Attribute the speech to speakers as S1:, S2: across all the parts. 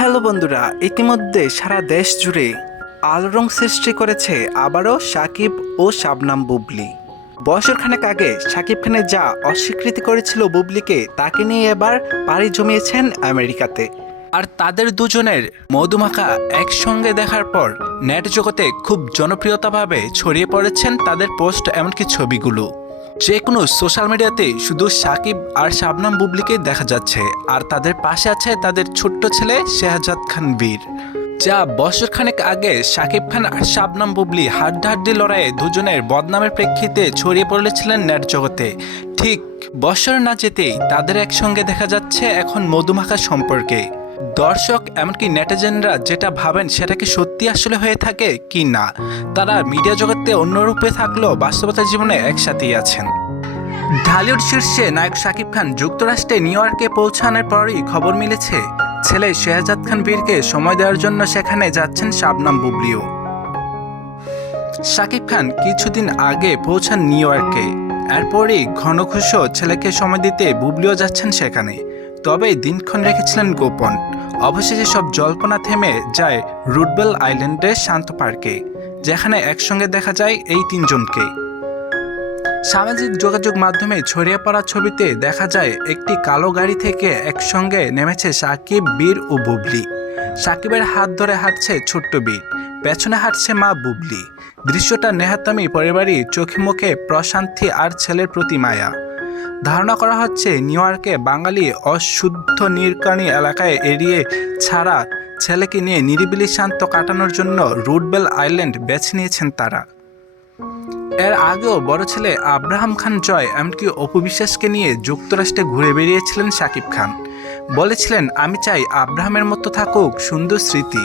S1: Hello বন্ধুরা, ইতিমধ্যে সারা দেশ জুড়ে আলোড়ন সৃষ্টি করেছে আবারও সাকিব ও শাবনাম বুবলি। বছর খানেক আগে সাকিব খানের যা অস্বীকৃতি করেছিল বুবলিকে, তাকে নিয়ে এবার পাড়ি জমিয়েছেন আমেরিকাতে। আর তাদের দুজনের মধুমাখা একসঙ্গে দেখার পর নেট জগতে খুব জনপ্রিয়তাভাবে ছড়িয়ে পড়েছেন তাদের পোস্ট, এমনকি ছবিগুলো। যে কোনো সোশ্যাল মিডিয়াতে শুধু সাকিব আর শাবনাম বুবলিকে দেখা যাচ্ছে, আর তাদের পাশে আছে তাদের ছোট্ট ছেলে শেহজাদ খান বীর। যা বছর খানেক আগে সাকিব খান আর শাবনাম বুবলি হাড্ডাহাড্ডি লড়াইয়ে দুজনের বদনামের প্রেক্ষিতে ছড়িয়ে পড়েছিলেন নেট জগতে। ঠিক বছর না যেতেই তাদের একসঙ্গে দেখা যাচ্ছে এখন মধুমাখা সম্পর্কে। দর্শক, এমনকি নেটিজেনরা যেটা ভাবেন সেটা কি সত্যি আসলে হয়ে থাকে কি না, তারা মিডিয়া জগতে অন্যরূপে থাকলেও বাস্তবতা জীবনে একসাথেই আছেন। ঢালিউড শীর্ষে নায়ক শাকিব খান যুক্তরাষ্ট্রে নিউ ইয়র্কে পৌঁছানোর পরই খবর মিলেছে, ছেলে শেহজাদ খান বীরকে সময় দেওয়ার জন্য সেখানে যাচ্ছেন শাবনাম বুবলিও। শাকিব খান কিছুদিন আগে পৌঁছান নিউ ইয়র্কে, এরপরই ঘনঘুষ ছেলেকে সময় দিতে বুবলিও যাচ্ছেন সেখানে। তবে দিনক্ষণ রেখেছিলেন গোপন। অবশেষে সব জল্পনা থেমে যায় রুটবেল আইল্যান্ডের শান্ত পার্কে, যেখানে একসঙ্গে দেখা যায় এই তিনজনকে। সামাজিক যোগাযোগ মাধ্যমে ছড়িয়ে পড়া ছবিতে দেখা যায়, একটি কালো গাড়ি থেকে একসঙ্গে নেমেছে সাকিব, বীর ও বুবলি। সাকিবের হাত ধরে হাঁটছে ছোট্ট বীর, পেছনে হাঁটছে মা বুবলি। দৃশ্যটা নেহাতামি পরিবারই চোখে মুখে প্রশান্তি আর ছেলের প্রতি মায়া। ধারণা করা হচ্ছে নিউ ইয়র্কে বাঙালি অশুদ্ধ নির্কাণী এলাকায় এড়িয়ে ছাড়া ছেলেকে নিয়ে নিরিবিলি শান্ত কাটানোর জন্য রুটবেল আইল্যান্ড বেছে নিয়েছেন তারা। এর আগেও বড় ছেলে আব্রাহাম খান জয় এমনকি অপু বিশ্বাসকে নিয়ে যুক্তরাষ্ট্রে ঘুরে বেরিয়েছিলেন শাকিব খান। বলেছিলেন, আমি চাই আব্রাহামের মতো থাকুক সুন্দর স্মৃতি।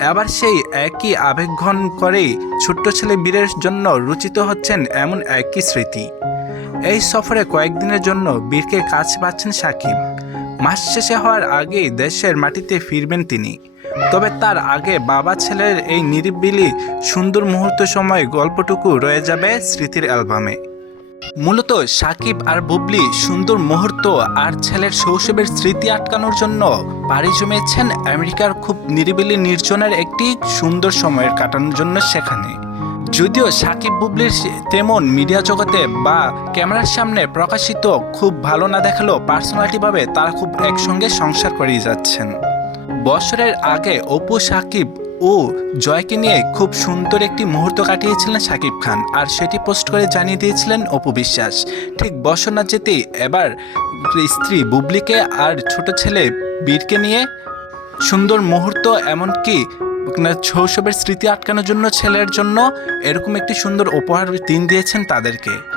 S1: এবার সেই একই আবেগঘন করেই ছোট্ট ছেলে বীরের জন্য রচিত হচ্ছেন এমন একই স্মৃতি। এই সফরে কয়েকদিনের জন্য বীরকে কাজ পাচ্ছেন সাকিব। মাস শেষে হওয়ার আগেই দেশের মাটিতে ফিরবেন তিনি। তবে তার আগে বাবা ছেলের এই নিরিবিলি সুন্দর মুহূর্ত সময় গল্পটুকু রয়ে যাবে স্মৃতির অ্যালবামে। মূলত সাকিব আর বুবলি সুন্দর মুহূর্ত আর ছেলের শৈশবের স্মৃতি আটকানোর জন্য পাড়ি জমিয়েছেন আমেরিকার খুব নিরিবিলি নির্জনের একটি সুন্দর সময়ের কাটানোর জন্য সেখানে। যদিও সাকিব বুবলির তেমন মিডিয়া জগতে বা ক্যামেরার সামনে প্রকাশিত খুব ভালো না দেখালেও পার্সোনালিটিভাবে তারা খুব একসঙ্গে সংসার করেই যাচ্ছেন। বছরের আগে অপু, সাকিব ও জয়কে নিয়ে খুব সুন্দর একটি মুহূর্ত কাটিয়েছিলেন সাকিব খান আর সেটি পোস্ট করে জানিয়ে দিয়েছিলেন অপু বিশ্বাস। ঠিক বছর না যেতেই এবার স্ত্রী বুবলিকে আর ছোট ছেলে বীরকে নিয়ে সুন্দর মুহূর্ত এমনকি শৈশবের স্মৃতি আটকানোর জন্য ছেলের জন্য এরকম একটি সুন্দর উপহার দিন দিয়েছেন তাদেরকে।